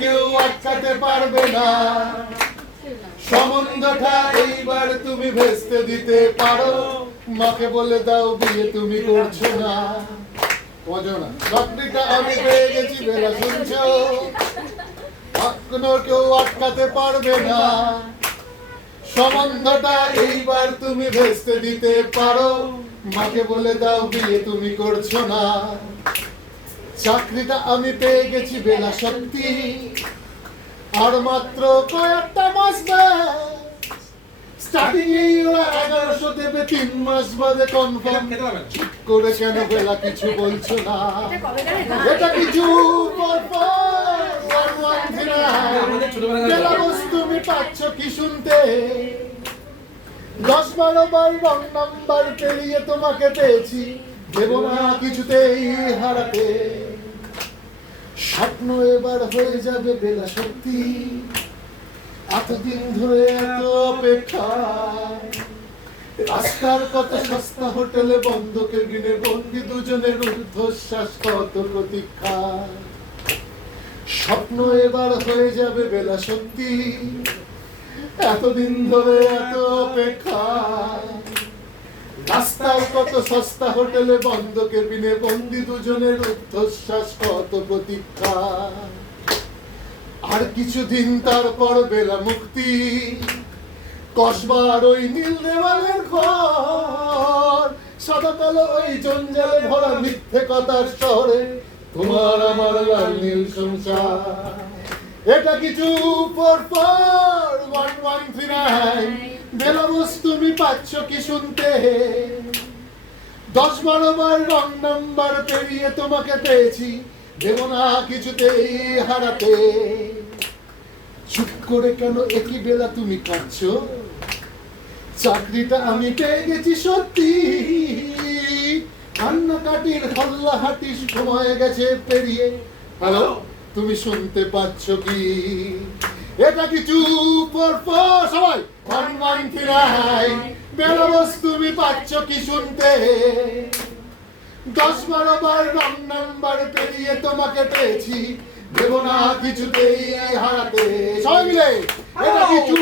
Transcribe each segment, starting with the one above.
কেউ আটকাতে পারবে না। সম্বন্ধটা এইবার তুমি ভেস্তে দিতে পারো, মাকে বলে দাও বিয়ে তুমি করছো না। চাকরিটা আমি পেয়ে গেছি বেলা, শুনছো? কোনো কেউ আটকাতে পারবে না। সম্বন্ধটা এইবার তুমি ভেস্তে দিতে পারো, মাকে বলে দাও বিয়ে তুমি করছো না। চাকরিটা আমি পেয়ে গেছি বেলা সত্যি, আর মাত্র কয়েকটা মাস স্টার্টিং এই ওরা 1100 দেবে, 3 মাস বাদে কনফার্ম। করে কেন বেলা কিছু বলছো না? এটা কিছু তুমি পাচ্ছ কি শুনতে? 10-12 বার রং নাম্বার পেরিয়ে তোমাকে পেয়েছি, দেব না কিছুতেই হারাতে। স্বপ্ন এবার হয়ে যাবে বেলা সত্যি, এতদিন ধরে এত অপেক্ষা। রাস্তার কত সস্তা হোটেলে বন্ধকে গিনে বন্দি দুজনের ঊর্ধ্বশ্বাস, কত প্রতীক্ষা। স্বপ্ন এবার হয়ে যাবে বেলা সত্যি, এতদিন ধরে এত অপেক্ষা। রাস্তার কত সস্তা হোটেলে বন্ধকে বিনে বন্দি দুজনের ঊর্ধ্বশ্বাস, কত প্রতীক্ষা। আর কিছুদিন তারপর বেলা মুক্তি, কসবার ওই নীল দেওয়ালের ঘর, সাদা কালো ওই জঞ্জালে ভরা মিথ্যে কথার শহরে তোমার আমার লাল নীল সংসার। এটা কিছু 44139 বেলা বস তুমি পাচ্ছ কি শুনতে? 10-12 বার রং নাম্বার পেরিয়ে তোমাকে পেয়েছি, দেব না কিছুতেই হারাতে। চুপ করে কেন একই বেলা তুমি কাঁদছো? চাকরিটা আমি পেয়ে গেছি সত্যি, কান্নাকাটির হল্লাহাটি সময় গেছে পেরিয়ে। হ্যালো, তুমি শুনতে পাচ্ছ কি? এটা কিছু সবাই 1139 বেলা বস তুমি পাচ্ছ কি শুনতে? 10-12 বার রং নাম্বার পেরিয়ে তোমাকে পেয়েছি, দেব না কিছুতেই হারাতে। সবাই মিলে এটা কিছু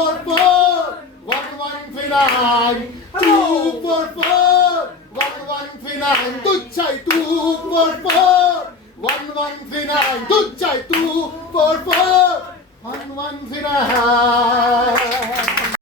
1139 1139 তুচ্ছাই 1139 তুচ্ছাই 1139।